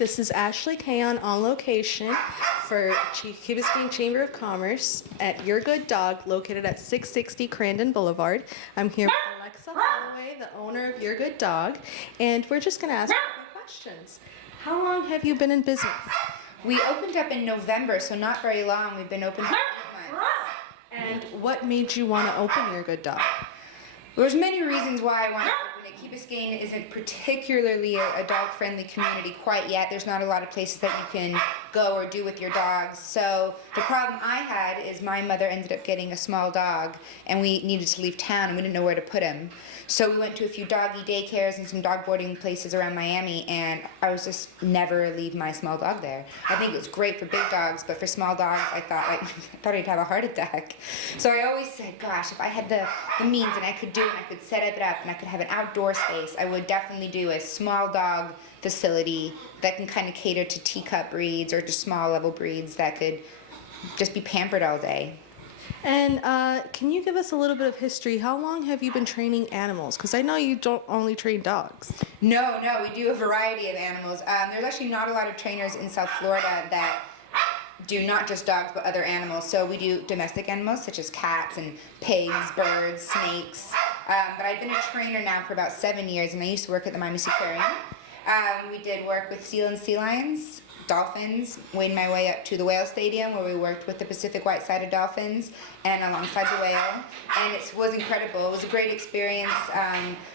This is Ashley Kayon on location for Key Biscayne Chamber of Commerce at Your Good Dog, located at 660 Crandon Boulevard. I'm here with Alexa Holloway, the owner of Your Good Dog, and we're just going to ask a few questions. How long have you been in business? We opened up in November, so not very long. We've been open for 8 months. And what made you want to open Your Good Dog? There's many reasons why I want to open it. Key Biscayne isn't particularly a dog-friendly community quite yet. There's not a lot of places that you can go or do with your dogs. So the problem I had is my mother ended up getting a small dog, and we needed to leave town, and we didn't know where to put him. So we went to a few doggy daycares and some dog boarding places around Miami, and I was just never leave my small dog there. I think it was great for big dogs, but for small dogs, I thought I'd have a heart attack. So I always said, gosh, if I had the means and I could do it, and I could set it up, and I could have an outdoor space, I would definitely do a small dog facility that can kind of cater to teacup breeds or just small level breeds that could just be pampered all day. And can you give us a little bit of history? How long have you been training animals? Because I know you don't only train dogs. No, we do a variety of animals. There's actually not a lot of trainers in South Florida that do not just dogs but other animals. So we do domestic animals such as cats and pigs, birds, snakes. But I've been a trainer now for about 7 years, and I used to work at the Miami Aquarium. We did work with seal and sea lions, dolphins, made my way up to the whale stadium where we worked with the Pacific white-sided dolphins and alongside the whale, and it was incredible. It was a great experience.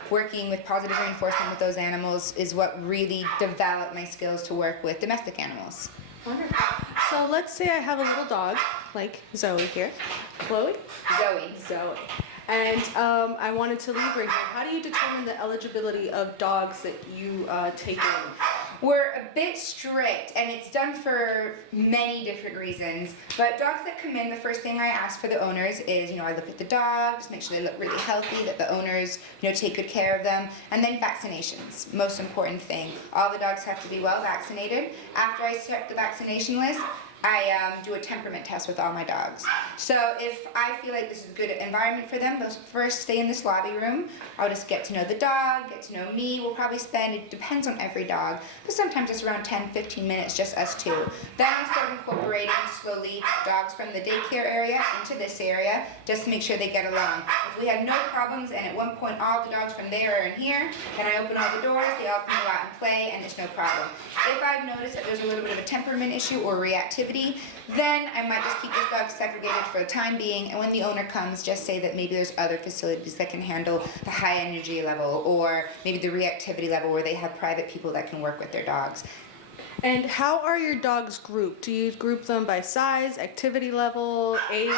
Working with positive reinforcement with those animals is what really developed my skills to work with domestic animals. Wonderful. So let's say I have a little dog like Zoe here. Chloe? Zoe. And I wanted to leave her here. How do you determine the eligibility of dogs that you take in? We're a bit strict, and it's done for many different reasons. But dogs that come in, the first thing I ask for the owners is, I look at the dog, just make sure they look really healthy, that the owners, take good care of them. And then vaccinations, most important thing. All the dogs have to be well vaccinated. After I set the vaccination list, I do a temperament test with all my dogs. So if I feel like this is a good environment for them, they'll first stay in this lobby room. I'll just get to know the dog, get to know me. We'll probably spend, it depends on every dog, but sometimes it's around 10-15 minutes, just us two. Then I start incorporating slowly dogs from the daycare area into this area, just to make sure they get along. If we have no problems, and at one point all the dogs from there are in here, then I open all the doors, they all can go out and play, and there's no problem. If I've noticed that there's a little bit of a temperament issue or reactivity, then I might just keep this dog segregated for the time being, and when the owner comes, just say that maybe there's other facilities that can handle the high energy level or maybe the reactivity level where they have private people that can work with their dogs. And how are your dogs grouped? Do you group them by size, activity level, age?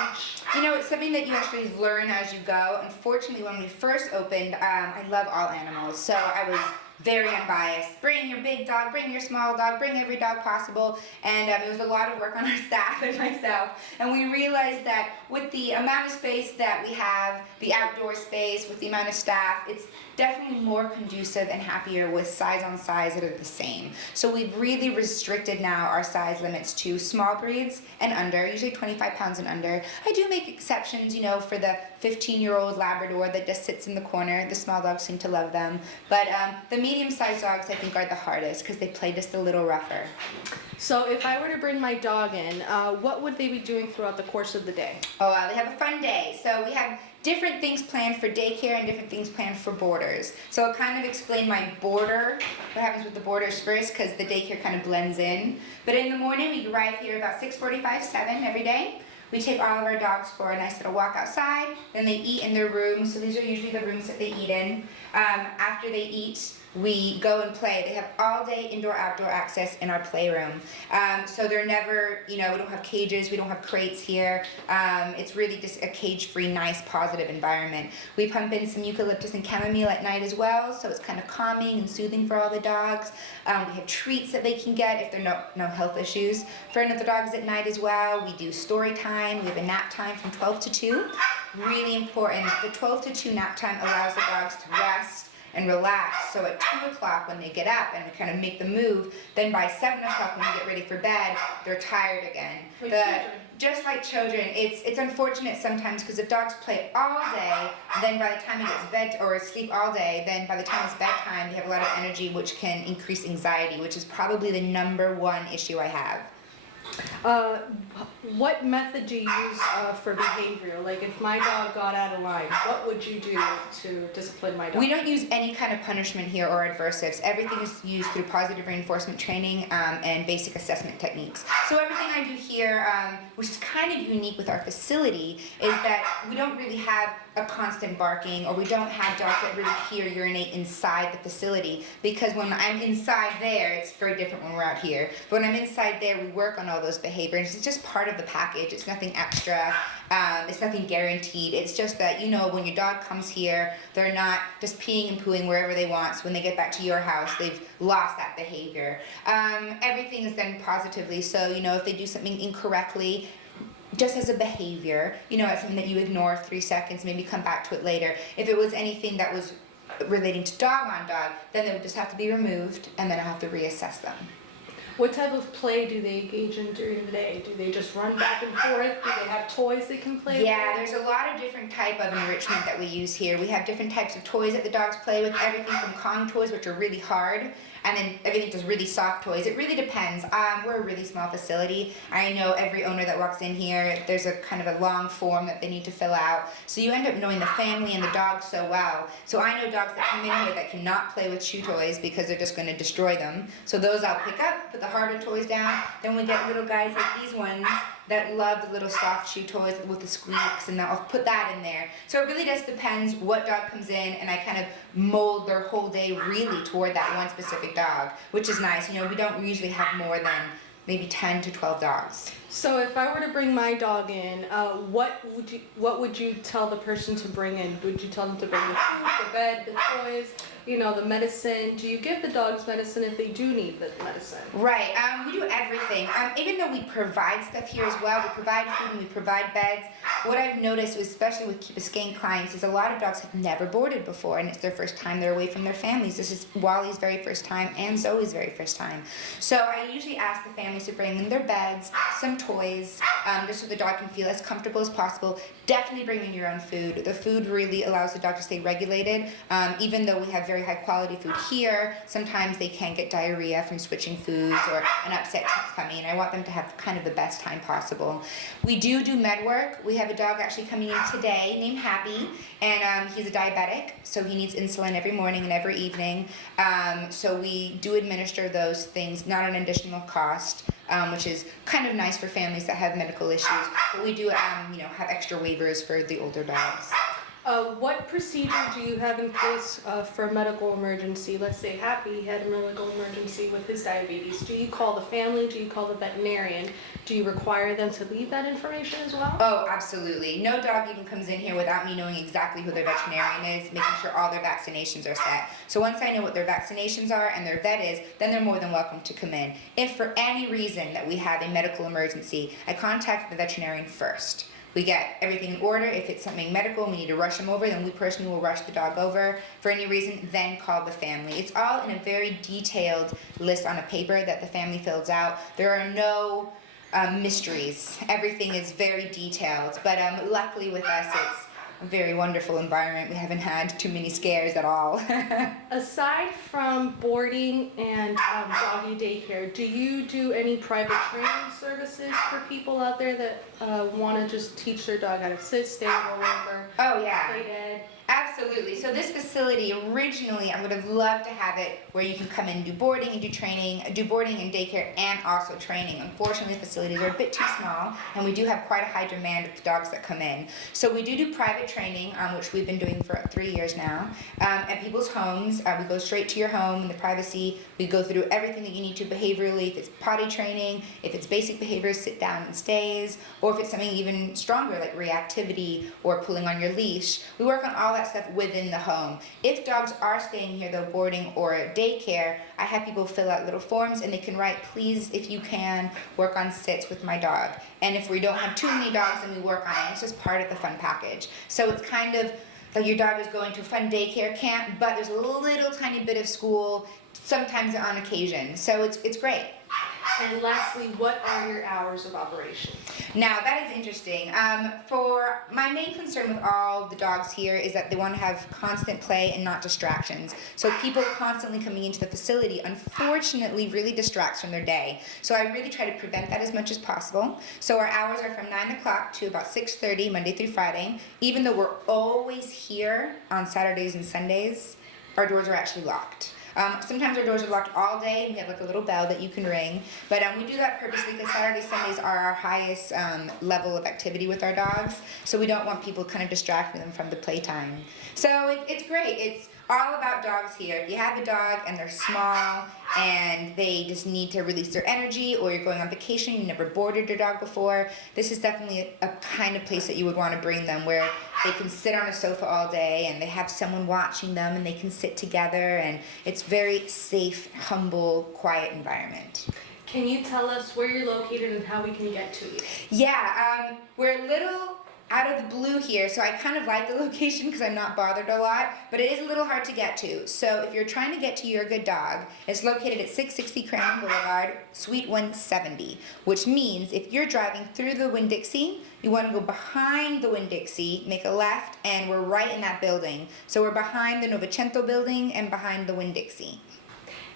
It's something that you actually learn as you go. Unfortunately, when we first opened, I love all animals, so I was very unbiased. Bring your big dog, bring your small dog, bring every dog possible. And it was a lot of work on our staff and myself. And we realized that with the amount of space that we have, the outdoor space, with the amount of staff, it's definitely more conducive and happier with size on size that are the same. So we've really restricted now our size limits to small breeds and under, usually 25 pounds and under. I do make exceptions, for the 15-year-old Labrador that just sits in the corner. The small dogs seem to love them. But the medium-sized dogs, I think, are the hardest because they play just a little rougher. So if I were to bring my dog in, what would they be doing throughout the course of the day? They have a fun day. So we have different things planned for daycare and different things planned for boarders. So I'll kind of explain my boarder, what happens with the boarders first, because the daycare kind of blends in. But in the morning, we arrive here about 6:45, 7 every day. We take all of our dogs for a nice little walk outside. Then they eat in their rooms. So these are usually the rooms that they eat in. After they eat, we go and play. They have all day indoor-outdoor access in our playroom. So they're never, we don't have cages, we don't have crates here. It's really just a cage-free, nice, positive environment. We pump in some eucalyptus and chamomile at night as well, so it's kind of calming and soothing for all the dogs. We have treats that they can get if there are no health issues. For the dogs at night as well, we do story time. We have a nap time from 12 to 2. Really important. The 12 to 2 nap time allows the dogs to rest, and relax. So at 2 o'clock when they get up and kind of make the move, then by 7 o'clock when we get ready for bed, they're tired again. Like children. Just like children, it's unfortunate sometimes because if dogs play all day, then by the time it gets bed or sleep all day, then by the time it's bedtime, they have a lot of energy, which can increase anxiety, which is probably the number one issue I have. What method do you use for behavior? Like if my dog got out of line, what would you do to discipline my dog? We don't use any kind of punishment here or adversives. Everything is used through positive reinforcement training and basic assessment techniques. So everything I do here, which is kind of unique with our facility, is that we don't really have a constant barking, or we don't have dogs that really hear urinate inside the facility, because when I'm inside there, it's very different when we're out here. But when I'm inside there, we work on all those behaviors. It's just part of the package. It's nothing extra. It's nothing guaranteed. It's just that, you know, when your dog comes here, they're not just peeing and pooing wherever they want. So when they get back to your house, they've lost that behavior. Everything is done positively. So, you know, if they do something incorrectly, just as a behavior, you know, it's something that you ignore 3 seconds, maybe come back to it later. If it was anything that was relating to dog on dog, then they would just have to be removed, and then I have to reassess them. What type of play do they engage in during the day? Do they just run back and forth? Do they have toys they can play Yeah, with? there's a lot of different type of enrichment that we use here. We have different types of toys that the dogs play with, everything from Kong toys, which are really hard, and then everything just really soft toys. It really depends. We're a really small facility. I know every owner that walks in here, there's a kind of a long form that they need to fill out. So you end up knowing the family and the dog so well. So I know dogs that come in here that cannot play with chew toys because they're just going to destroy them. So those I'll pick up, put the harder toys down. Then we get little guys like these ones that love the little soft chew toys with the squeaks, and I'll put that in there. So it really just depends what dog comes in, and I kind of mold their whole day really toward that one specific dog, which is nice. You know, we don't usually have more than maybe 10 to 12 dogs. So if I were to bring my dog in, what would you tell the person to bring in? Would you tell them to bring the food, the bed, the toys, you know, the medicine? Do you give the dogs medicine if they do need the medicine? Right, we do everything. Even though we provide stuff here as well, we provide food and we provide beds. What I've noticed, especially with Key Biscayne clients, is a lot of dogs have never boarded before, and it's their first time they're away from their families. This is Wally's very first time and Zoe's very first time. So I usually ask the families to bring in their beds, some toys, just so the dog can feel as comfortable as possible. Definitely bring in your own food. The food really allows the dog to stay regulated. Even though we have very high quality food here, sometimes they can get diarrhea from switching foods or an upset tummy, and I want them to have kind of the best time possible. We do med work. We have a dog actually coming in today named Happy, and he's a diabetic, so he needs insulin every morning and every evening. So we do administer those things, not an additional cost. Which is kind of nice for families that have medical issues. But we do, you know, have extra waivers for the older dogs. What procedure do you have in place for a medical emergency? Let's say Happy had a medical emergency with his diabetes. Do you call the family? Do you call the veterinarian? Do you require them to leave that information as well? Oh, absolutely. No dog even comes in here without me knowing exactly who their veterinarian is, making sure all their vaccinations are set. So once I know what their vaccinations are and their vet is, then they're more than welcome to come in. If for any reason that we have a medical emergency, I contact the veterinarian first. We get everything in order. If it's something medical and we need to rush them over, then we personally will rush the dog over. For any reason, then call the family. It's all in a very detailed list on a paper that the family fills out. There are no mysteries. Everything is very detailed. But luckily with us, it's a very wonderful environment. We haven't had too many scares at all. Aside from boarding and doggy daycare, do you do any private training services for people out there that want to just teach their dog how to sit, stay, roll over, Oh yeah. play dead? Absolutely. So this facility, originally, I would have loved to have it where you can come in and do boarding and do training, do boarding and daycare and also training. Unfortunately, the facilities are a bit too small, and we do have quite a high demand of dogs that come in. So we do private training, which we've been doing for 3 years now, at people's homes. We go straight to your home in the privacy. We go through everything that you need to behaviorally, if it's potty training, if it's basic behaviors, sit down and stays, or if it's something even stronger like reactivity or pulling on your leash. We work on all that stuff within the home. If dogs are staying here, though, boarding or daycare, I have people fill out little forms and they can write, please, if you can, work on sits with my dog. And if we don't have too many dogs, then we work on it. It's just part of the fun package. So it's kind of like your dog is going to a fun daycare camp, but there's a little tiny bit of school, sometimes on occasion. So it's great. And lastly, what are your hours of operation? Now that is interesting. For my main concern with all the dogs here is that they want to have constant play and not distractions. So people constantly coming into the facility, unfortunately, really distracts from their day. So I really try to prevent that as much as possible. So our hours are from 9 o'clock to about 6:30 Monday through Friday. Even though we're always here on Saturdays and Sundays, our doors are actually locked. Sometimes our doors are locked all day, and we have like a little bell that you can ring. But we do that purposely because Saturdays, Sundays are our highest level of activity with our dogs. So we don't want people kind of distracting them from the playtime. So it's great. It's all about dogs here. If you have a dog and they're small and they just need to release their energy, or you're going on vacation, you never boarded your dog before, this is definitely a kind of place that you would want to bring them, where they can sit on a sofa all day and they have someone watching them and they can sit together, and it's very safe, humble, quiet environment. Can you tell us where you're located and how we can get to you? Yeah, we're a little out of the blue here, so I kind of like the location because I'm not bothered a lot, but it is a little hard to get to. So if you're trying to get to Your Good Dog, it's located at 660 Crandon Boulevard, Suite 170, which means if you're driving through the Winn-Dixie, you want to go behind the Winn-Dixie, make a left, and we're right in that building. So we're behind the Novecento building and behind the Winn-Dixie.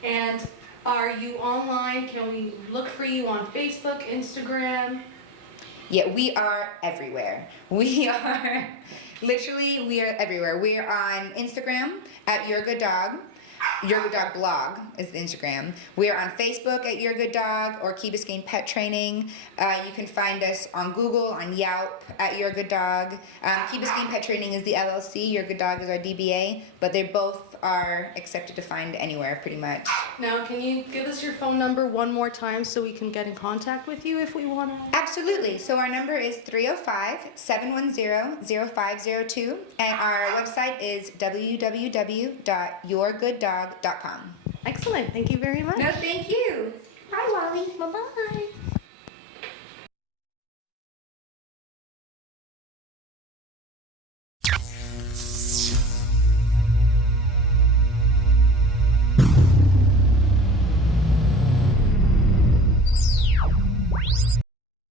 And are you online? Can we look for you on Facebook, Instagram? Yeah, we are everywhere. We are everywhere. We are on Instagram at Your Good Dog. Your Good Dog blog is the Instagram. We are on Facebook at Your Good Dog or Key Biscayne Pet Training. You can find us on Google, on Yelp at Your Good Dog. Key Biscayne Pet Training is the LLC. Your Good Dog is our DBA, but they both are accepted to find anywhere pretty much. Now, can you give us your phone number one more time so we can get in contact with you if we want to? Absolutely. So our number is 305-710-0502, and our website is www.yourgooddog.com. Excellent. Thank you very much. No, thank you. Bye, Wally. Bye-bye.